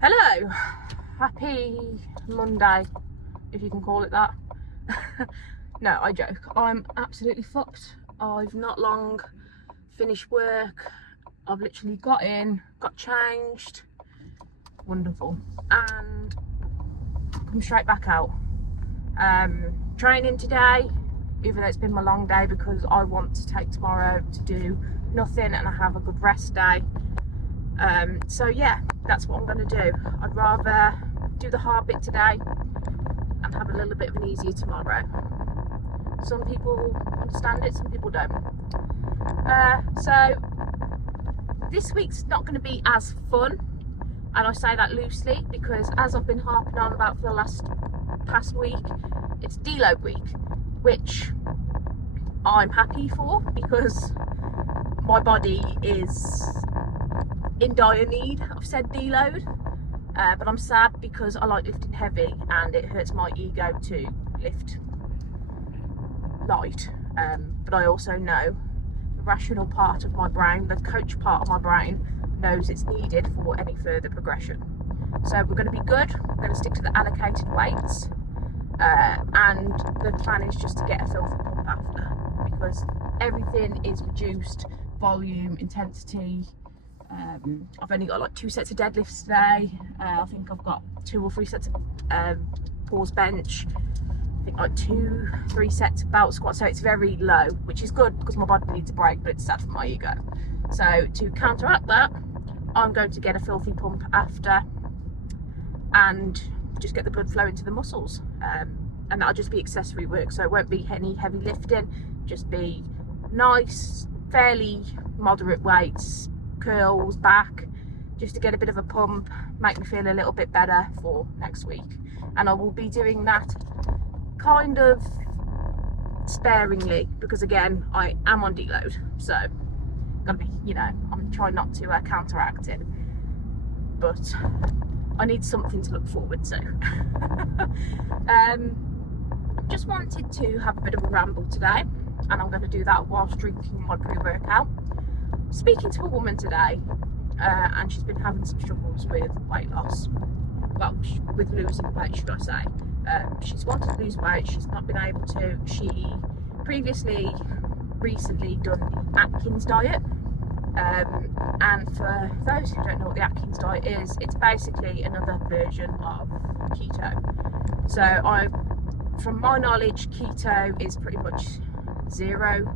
Hello, happy Monday, if you can call it that. No, I joke. I'm absolutely fucked. I've not long finished work. I've literally got in, got changed, wonderful, and come straight back out. Training today, even though it's been my long day, because I want to take tomorrow to do nothing and I have a good rest day. So yeah, that's what I'm going to do. I'd rather do the hard bit today and have a little bit of an easier tomorrow. Some people understand it, some people don't. So this week's not going to be as fun, and I say that loosely because, as I've been harping on about for the past week, it's Deload week, which I'm happy for because my body is in dire need of said deload, but I'm sad because I like lifting heavy and it hurts my ego to lift light, but I also know the rational part of my brain, the coach part of my brain, knows it's needed for any further progression. So we're going to be good, we're going to stick to the allocated weights, and the plan is just to get a filthy pump after, because everything is reduced, volume, intensity. I've only got like 2 sets of deadlifts today. I think I've got 2 or 3 sets of pause bench. I think like 2-3 sets of belt squats. So it's very low, which is good because my body needs a break, but it's sad for my ego. So to counteract that, I'm going to get a filthy pump after and just get the blood flow into the muscles. And that'll just be accessory work. So it won't be any heavy lifting, just be nice, fairly moderate weights, curls, back, just to get a bit of a pump, make me feel a little bit better for next week. And I will be doing that kind of sparingly because, again, I am on deload, so gotta be, you know, I'm trying not to counteract it, but I need something to look forward to. Just wanted to have a bit of a ramble today, and I'm going to do that whilst drinking my pre-workout. Speaking to a woman today, and she's been having some struggles with weight loss. Well, with losing weight, should I say. She's wanted to lose weight, she's not been able to. She recently done the Atkins diet. And for those who don't know what the Atkins diet is, it's basically another version of keto. So from my knowledge, keto is pretty much zero,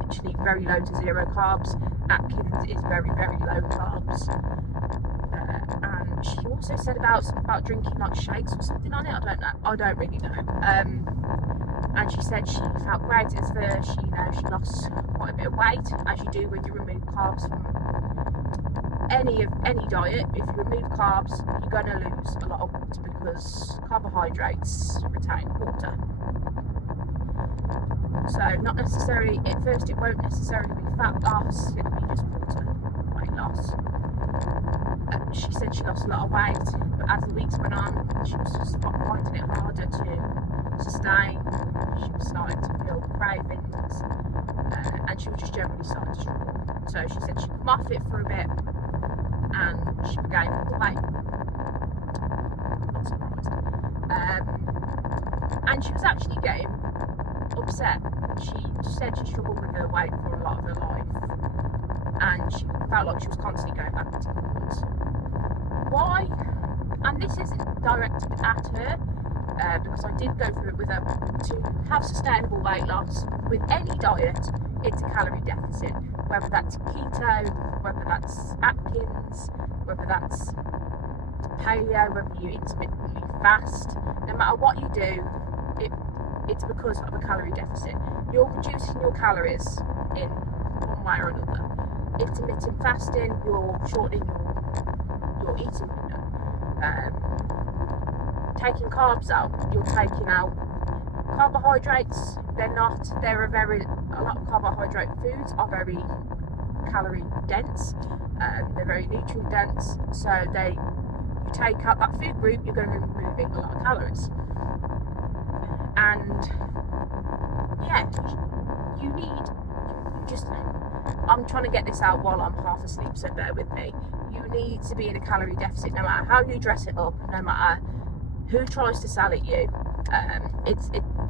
actually very low to zero carbs. Atkins is very, very low carbs. And she also said about drinking like shakes or something on it. I don't really know. And she said she felt great at first. She lost quite a bit of weight, as you do when you remove carbs from any diet. If you remove carbs, you're going to lose a lot of weight because carbohydrates retain water. So not necessarily, at first it won't necessarily be fat loss, it'll be just water weight loss. She said she lost a lot of weight, but as the weeks went on, she was just finding it harder to sustain. She was starting to feel cravings, and she was just generally starting to struggle. So she said she'd come off it for a bit, and she regained all the weight. Not surprised. And she was actually getting upset. She said she struggled with her weight for a lot of her life, and she felt like she was constantly going back into the woods. Why? And this isn't directed at her, because I did go through it with her. To have sustainable weight loss with any diet, it's a calorie deficit, whether that's keto, whether that's Atkins, whether that's paleo, whether you intermittently fast. No matter what you do, it's because of a calorie deficit. You're reducing your calories in one way or another. Intermittent fasting, you're shortening your eating window. Taking carbs out, you're taking out carbohydrates. They're a lot of carbohydrate foods are very calorie dense. They're very nutrient dense. So you take out that food group, you're going to be removing a lot of calories. And yeah, you just I'm trying to get this out while I'm half asleep, so bear with me. You need to be in a calorie deficit no matter how you dress it up, no matter who tries to sell it you. It's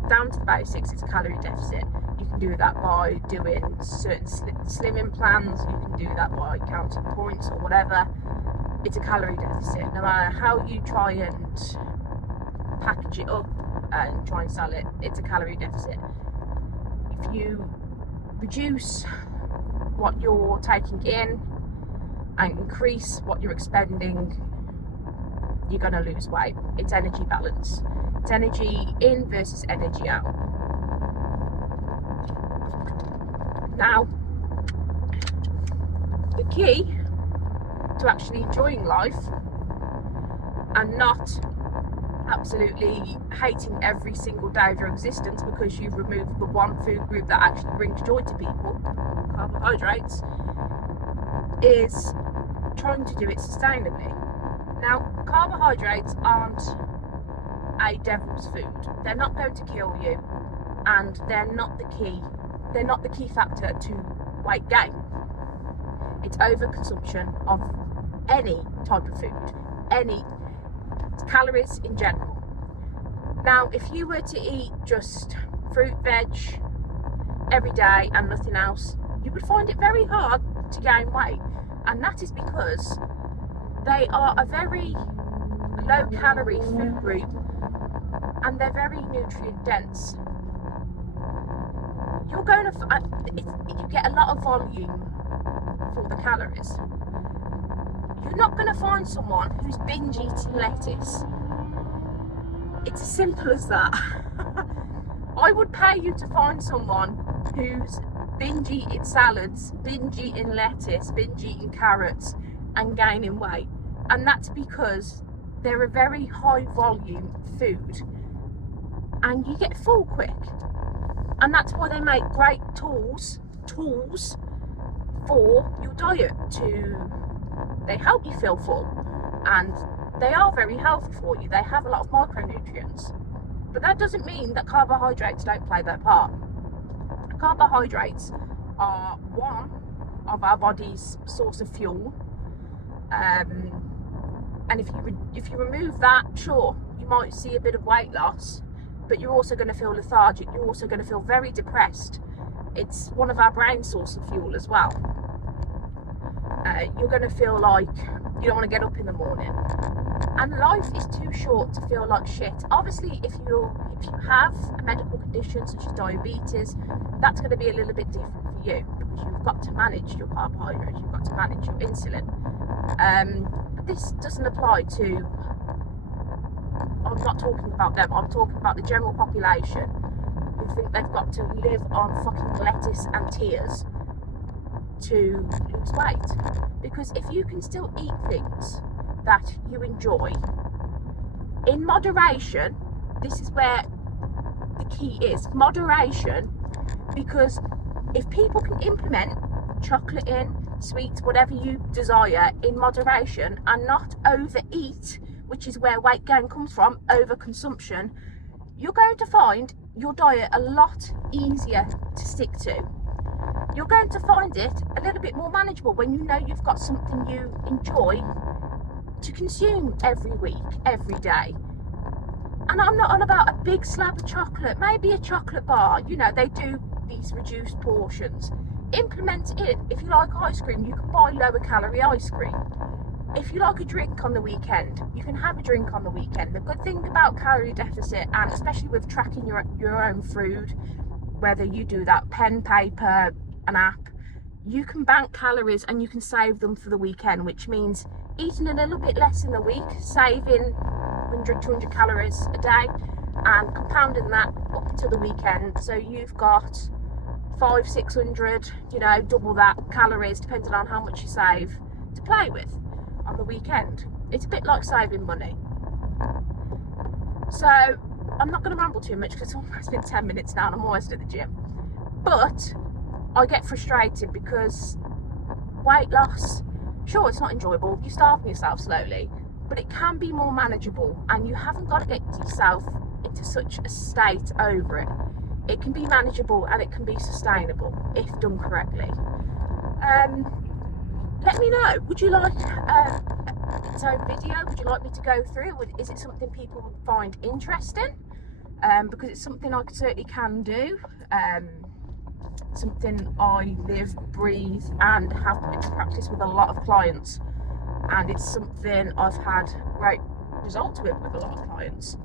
down to the basics. It's a calorie deficit. You can do that by doing certain slimming plans. You can do that by counting points or whatever. It's a calorie deficit. No matter how you try and package it up and try and sell it, it's a calorie deficit. If you reduce what you're taking in and increase what you're expending, you're going to lose weight. It's energy balance. It's energy in versus energy out. Now, the key to actually enjoying life and not absolutely hating every single day of your existence because you've removed the one food group that actually brings joy to people, carbohydrates, is trying to do it sustainably. Now, carbohydrates aren't a devil's food. They're not going to kill you, and they're not the key factor to weight gain. It's overconsumption of any type of food, any calories in general. Now, if you were to eat just fruit, veg every day and nothing else, you would find it very hard to gain weight, and that is because they are a very low calorie food group and they're very nutrient dense. You're going to you get a lot of volume for the calories. You're not going to find someone who's binge eating lettuce. It's as simple as that. I would pay you to find someone who's binge eating salads, binge eating lettuce, binge eating carrots and gaining weight. And that's because they're a very high volume food and you get full quick. And that's why they make great tools for your diet. They help you feel full and they are very healthy for you. They have a lot of micronutrients. But that doesn't mean that carbohydrates don't play their part. Carbohydrates are one of our body's source of fuel. And if you remove that, sure, you might see a bit of weight loss, but you're also going to feel lethargic. You're also going to feel very depressed. It's one of our brain source of fuel as well. You're going to feel like you don't want to get up in the morning, and life is too short to feel like shit. Obviously, if you have a medical condition such as diabetes, that's going to be a little bit different for you because you've got to manage your carbohydrates, you've got to manage your insulin. But this doesn't apply to, I'm not talking about them, I'm talking about the general population who think they've got to live on fucking lettuce and tears to lose weight. Because if you can still eat things that you enjoy in moderation, this is where the key is, moderation. Because if people can implement chocolate in, sweets, whatever you desire in moderation and not overeat, which is where weight gain comes from, overconsumption, you're going to find your diet a lot easier to stick to. You're going to find it a little bit more manageable when you know you've got something you enjoy to consume every week, every day. And I'm not on about a big slab of chocolate, maybe a chocolate bar. You know, they do these reduced portions. Implement it in. If you like ice cream, you can buy lower calorie ice cream. If you like a drink on the weekend, you can have a drink on the weekend. The good thing about calorie deficit, and especially with tracking your own food, whether you do that pen, paper, an app, you can bank calories and you can save them for the weekend, which means eating a little bit less in the week, saving 100, 200 calories a day and compounding that up until the weekend. So you've got 500, 600, double that calories depending on how much you save to play with on the weekend. It's a bit like saving money. So I'm not going to ramble too much because it's almost been 10 minutes now and I'm almost at the gym. But I get frustrated because weight loss, sure, it's not enjoyable. You're starving yourself slowly, but it can be more manageable and you haven't got to get yourself into such a state over it. It can be manageable and it can be sustainable if done correctly. Let me know, would you like its own video? Would you like me to go through? Is it something people would find interesting? Because it's something I certainly can do. Something I live, breathe and have put into practice with a lot of clients, and it's something I've had great results with a lot of clients.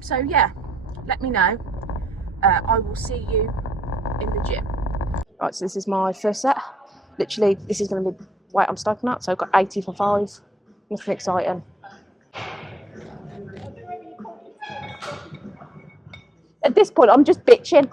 So yeah, let me know. I will see you in the gym. Right, so this is my first set. Literally, this is going to be the weight I'm starting at. So I've got 80 for 5. Nothing exciting. At this point, I'm just bitching.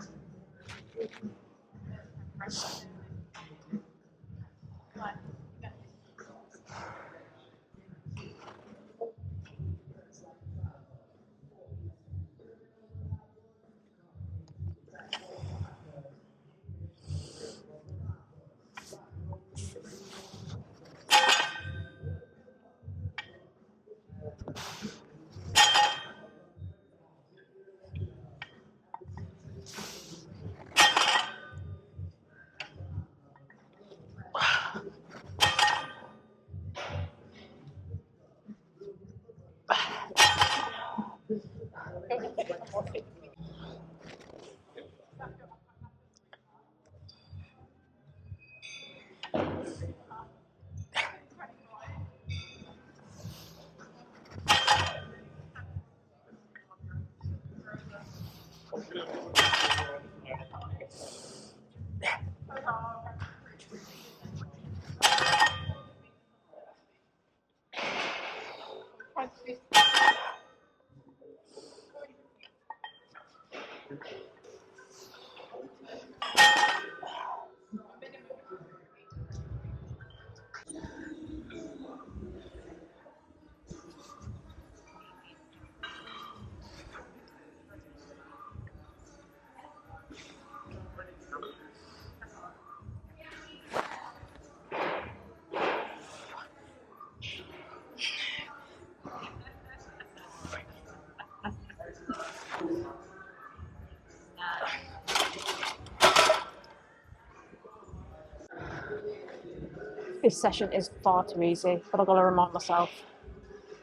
This session is far too easy, but I've got to remind myself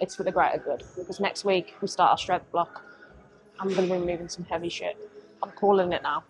it's for the greater good. Because next week we start our strength block. I'm going to be moving some heavy shit. I'm calling it now.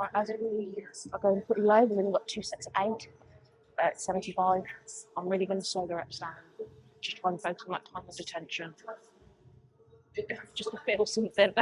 Right, as we are going pretty low, we've only got 2 sets of 8 at 75. I'm really going to slow the reps down. Just try and focus on that time of detention. Just to feel something.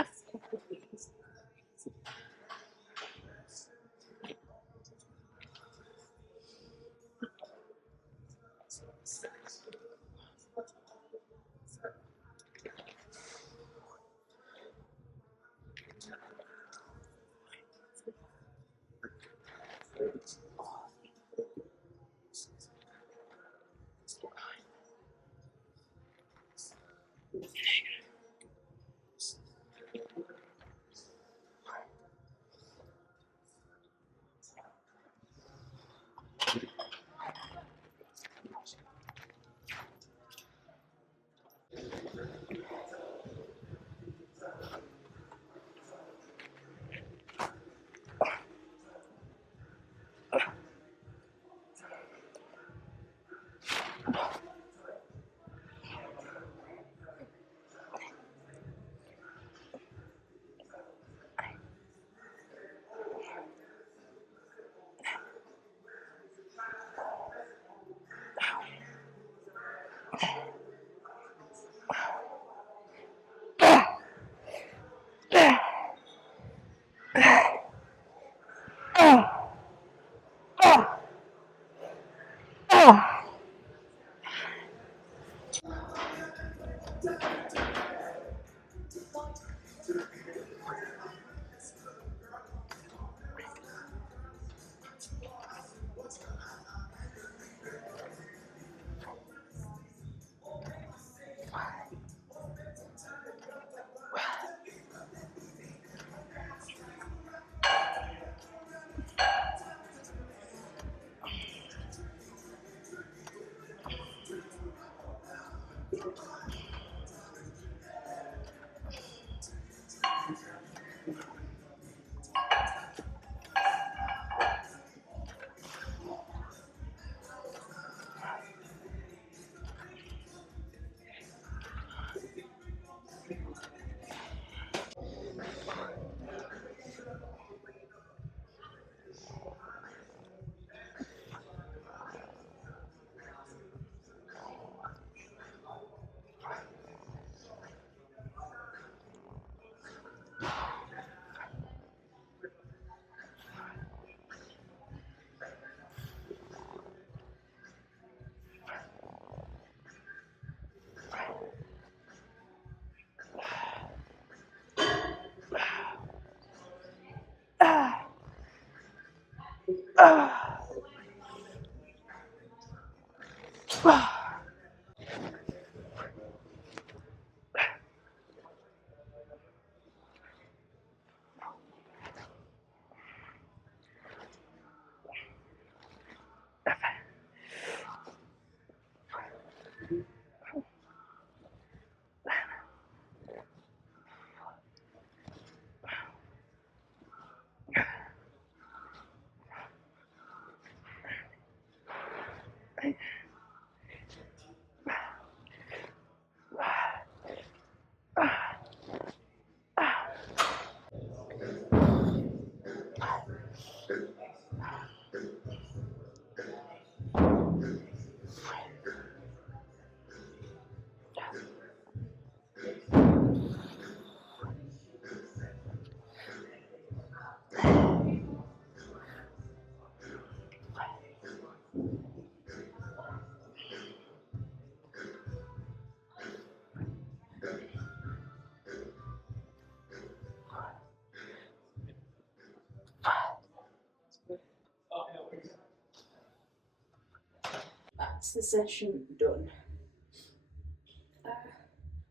That's the session done.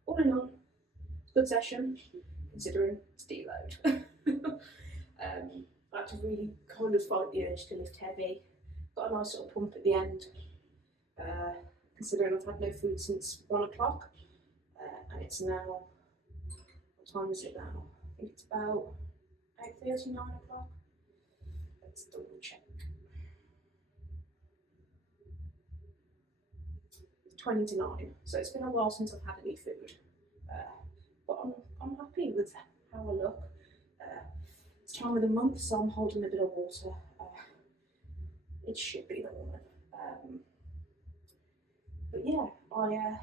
All in all, good session, considering it's deload. I had to really kind of fight the urge to lift heavy. Got a nice little pump at the end, considering I've had no food since 1 o'clock, and it's now, what time is it now? I think it's about 8:30, 9 o'clock. Let's double check. 20 to 9, so it's been a while since I've had any food, but I'm happy with how I look. It's time of the month, so I'm holding a bit of water. It should be the woman, but yeah,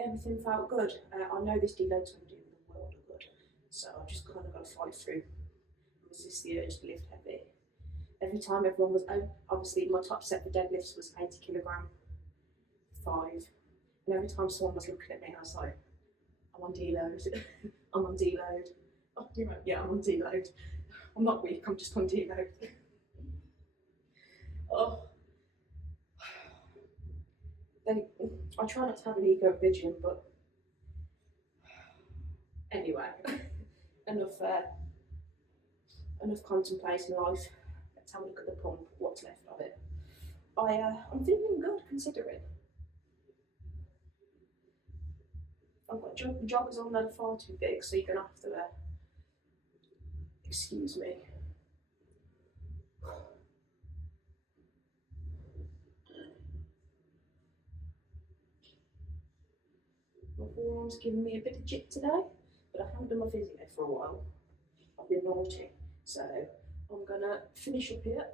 everything felt good. I know this deload's going to do the world of good, so I've just kind of got to fight through, resist the urge to lift heavy. Every time everyone was, obviously my top set for deadlifts was 80 kilogram, 5, and every time someone was looking at me, I was like, I'm on deload, I'm on deload. Oh, yeah, I'm on deload. I'm not weak, I'm just on deload. Oh. I try not to have an ego vision, but anyway, enough contemplating life. Let's have a look at the pump, what's left of it. I'm feeling good considering. I've got joggers on that are far too big, so you're going to have to excuse me. My forearm's giving me a bit of jip today, but I haven't done my physio for a while. I've been naughty, so I'm going to finish up here,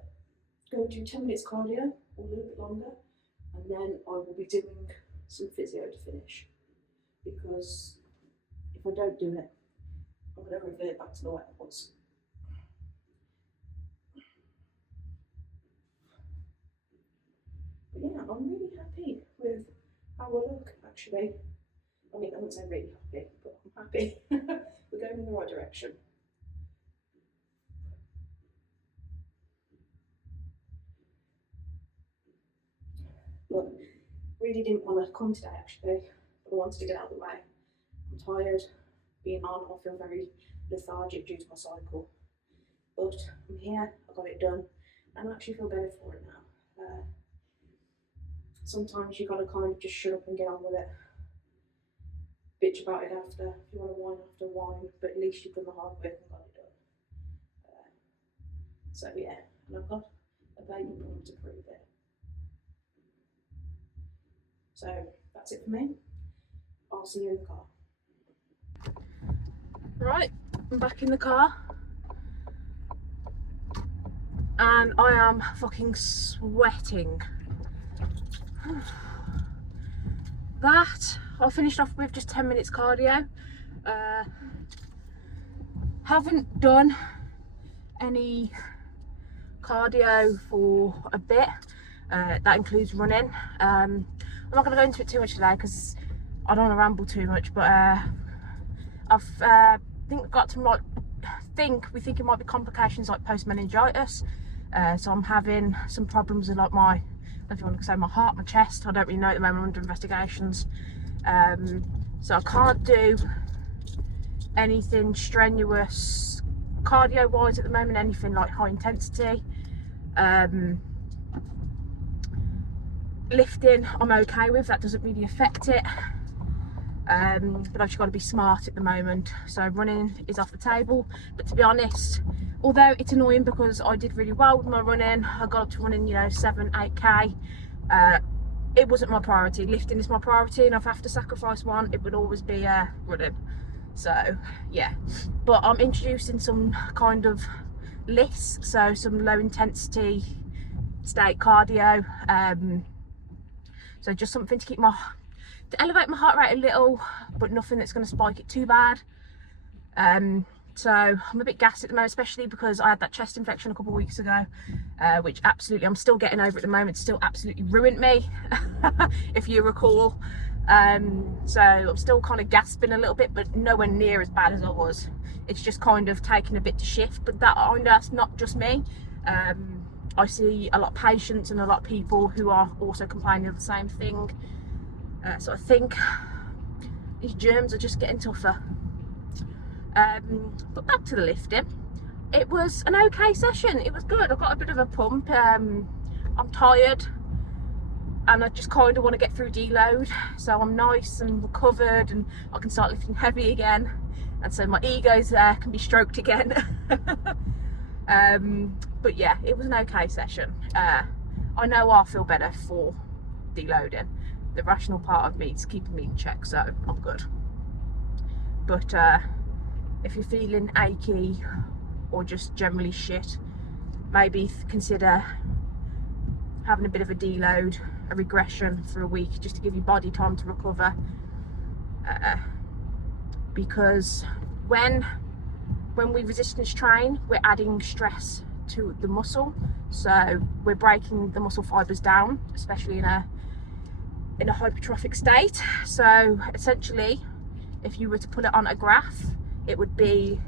go do 10 minutes cardio, or a little bit longer, and then I will be doing some physio to finish, because if I don't do it, I'm going to revert back to the way I was. But yeah, I'm really happy with how I look, actually. I mean, I wouldn't say really happy, but I'm happy. We're going in the right direction. Look, really didn't want to come today, actually, but I wanted to get out of the way. I'm tired, being on, I feel very lethargic due to my cycle. But I'm here, I got it done, and I actually feel better for it now. Sometimes you gotta kind of just shut up and get on with it. Bitch about it after, if you want to whine after, whine, but at least you've done the hard work and got it done. So yeah, and I've got a baby pump to prove it. So that's it for me. I'll see you in the car. Right, I'm back in the car. And I am fucking sweating. That I finished off with just 10 minutes cardio. Haven't done any cardio for a bit. That includes running. I'm not going to go into it too much today because I don't want to ramble too much. But we think it might be complications like post meningitis. So I'm having some problems with like my, if you want to say my heart, my chest. I don't really know at the moment, I'm under investigations. So I can't do anything strenuous cardio wise at the moment, anything like high intensity. Lifting I'm okay with, that doesn't really affect it. But I've just got to be smart at the moment. So running is off the table. But to be honest, although it's annoying because I did really well with my running, I got up to running, you know, 7-8k. It wasn't my priority. Lifting is my priority, and if I have to sacrifice one, it would always be running. So yeah, but I'm introducing some kind of lifts, so some low intensity state cardio. So just something to keep to elevate my heart rate a little, but nothing that's going to spike it too bad. So I'm a bit gassed at the moment, especially because I had that chest infection a couple of weeks ago, which absolutely, I'm still getting over at the moment, still absolutely ruined me, if you recall. So I'm still kind of gasping a little bit, but nowhere near as bad as I was. It's just kind of taking a bit to shift, but that's not just me. I see a lot of patients and a lot of people who are also complaining of the same thing. So I think these germs are just getting tougher. But back to the lifting. It was an okay session. It was good. I got a bit of a pump. I'm tired and I just kind of want to get through deload, so I'm nice and recovered and I can start lifting heavy again, and so my ego's can be stroked again. But yeah, it was an okay session. I know I'll feel better for deloading. The rational part of me is keeping me in check, so I'm good. But if you're feeling achy or just generally shit, maybe consider having a bit of a deload, a regression for a week, just to give your body time to recover. Because when we resistance train, we're adding stress to the muscle, so we're breaking the muscle fibers down, especially in a hypertrophic state. So essentially, if you were to put it on a graph, it would be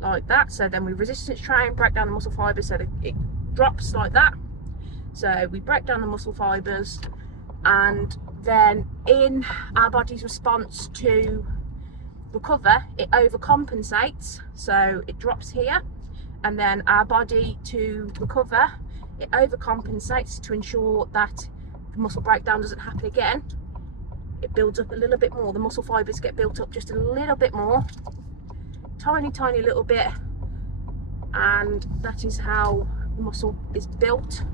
like that. So then we resistance train, break down the muscle fibers so that it drops like that. So we break down the muscle fibers, and then in our body's response to recover, it overcompensates, so it drops here, and then our body, to recover, it overcompensates to ensure that the muscle breakdown doesn't happen again. It builds up a little bit more. The muscle fibers get built up just a little bit more, tiny little bit, and that is how the muscle is built.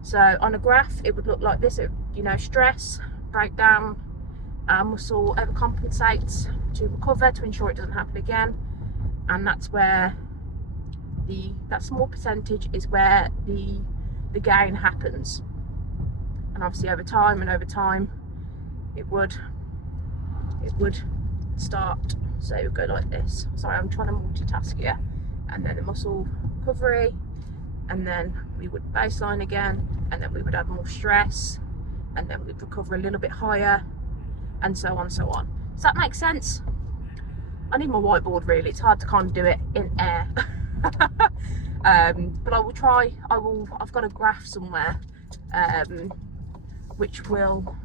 So on a graph it would look like this. You know, stress, breakdown, our muscle overcompensates to recover to ensure it doesn't happen again, and that's where that small percentage is where the gain happens. And obviously over time it would start, so it would go like this. Sorry, I'm trying to multitask here. And then the muscle recovery, and then we would baseline again, and then we would add more stress, and then we'd recover a little bit higher, and so on. Does that make sense? I need my whiteboard really, it's hard to kind of do it in air. But I will try. I've got a graph somewhere which will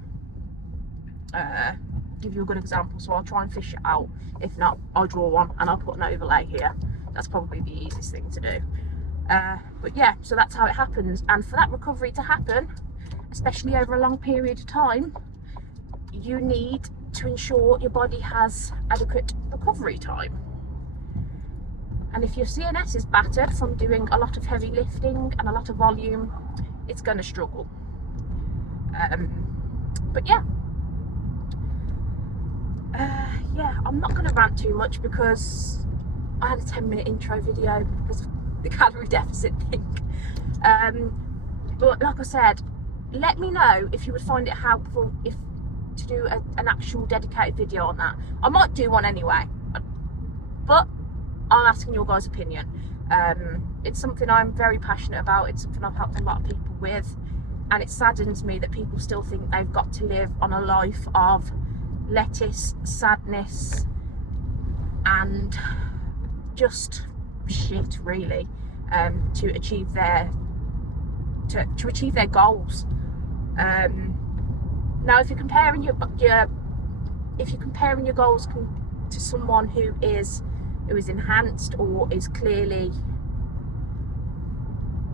give you a good example, so I'll try and fish it out. If not, I'll draw one and I'll put an overlay here. That's probably the easiest thing to do. But yeah, so that's how it happens. And for that recovery to happen, especially over a long period of time, you need to ensure your body has adequate recovery time. And if your CNS is battered from doing a lot of heavy lifting and a lot of volume, it's going to struggle. But yeah, I'm not going to rant too much because I had a 10-minute intro video because of the calorie deficit thing. But like I said, let me know if you would find it helpful to do an actual dedicated video on that. I might do one anyway, but I'm asking your guys' opinion. It's something I'm very passionate about. It's something I've helped a lot of people with, and it saddens me that people still think they've got to live on a life of lettuce, sadness, and just shit really, to achieve their to achieve their goals. Now, if you're comparing your goals to someone who is enhanced or is clearly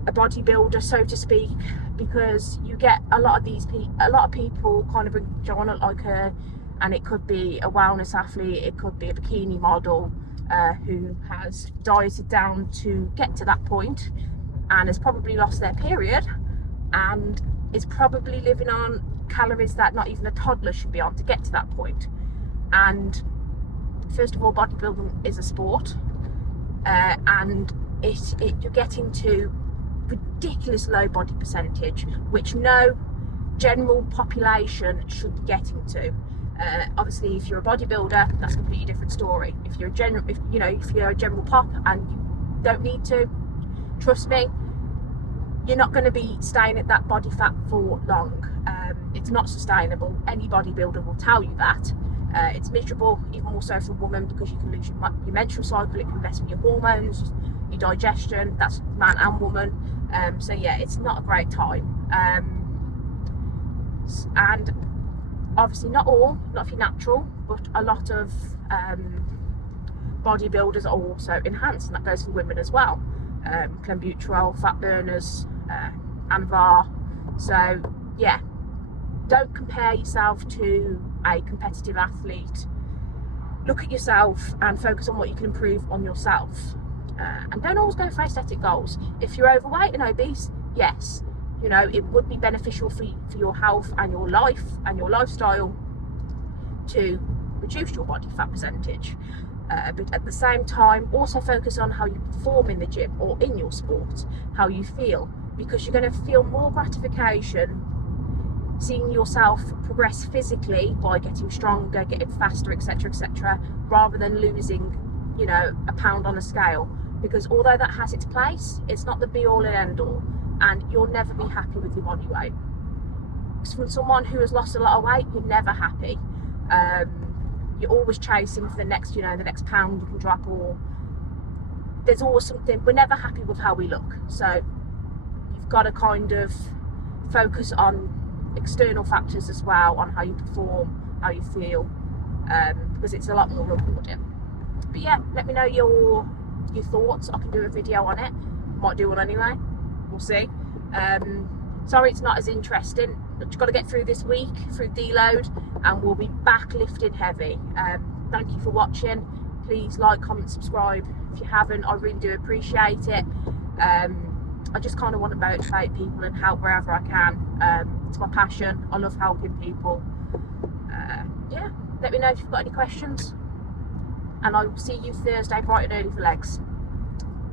a bodybuilder, so to speak, because you get a lot of people kind of bring John like her, and it could be a wellness athlete, it could be a bikini model who has dieted down to get to that point and has probably lost their period and is probably living on calories that not even a toddler should be on to get to that point. And first of all, bodybuilding is a sport, and you're getting to ridiculous low body percentage, which no general population should be getting to. Obviously, if you're a bodybuilder, that's a completely different story. If you're a general pop and you don't need to, trust me, you're not going to be staying at that body fat for long. It's not sustainable. Any bodybuilder will tell you that. It's miserable, even more so for a woman, because you can lose your menstrual cycle, it can mess with your hormones, your digestion. That's man and woman. So yeah, it's not a great time. And obviously not if you're natural, but a lot of bodybuilders are also enhanced, and that goes for women as well. Clenbuterol, fat burners, Anvar. So yeah, don't compare yourself to a competitive athlete. Look at yourself and focus on what you can improve on yourself. And don't always go for aesthetic goals. If you're overweight and obese, yes, it would be beneficial for your health and your life and your lifestyle to reduce your body fat percentage. But at the same time, also focus on how you perform in the gym or in your sport, how you feel, because you're going to feel more gratification seeing yourself progress physically by getting stronger, getting faster, etc., etc., rather than losing, a pound on a scale. Because although that has its place, it's not the be all and end all, and you'll never be happy with your body weight. Because from someone who has lost a lot of weight, you're never happy. You're always chasing for the next pound you can drop, or there's always something. We're never happy with how we look. So you've got to kind of focus on external factors as well, on how you perform, how you feel, because it's a lot more rewarding. But yeah, let me know your thoughts. I can do a video on it. Might do one anyway. We'll see. Sorry it's not as interesting, but you've got to get through this week, through Deload, and we'll be back lifting heavy. Thank you for watching. Please like, comment, subscribe if you haven't. I really do appreciate it. I just kind of want to motivate people and help wherever I can. It's my passion. I love helping people. Yeah, let me know if you've got any questions, and I will see you Thursday bright and early for legs.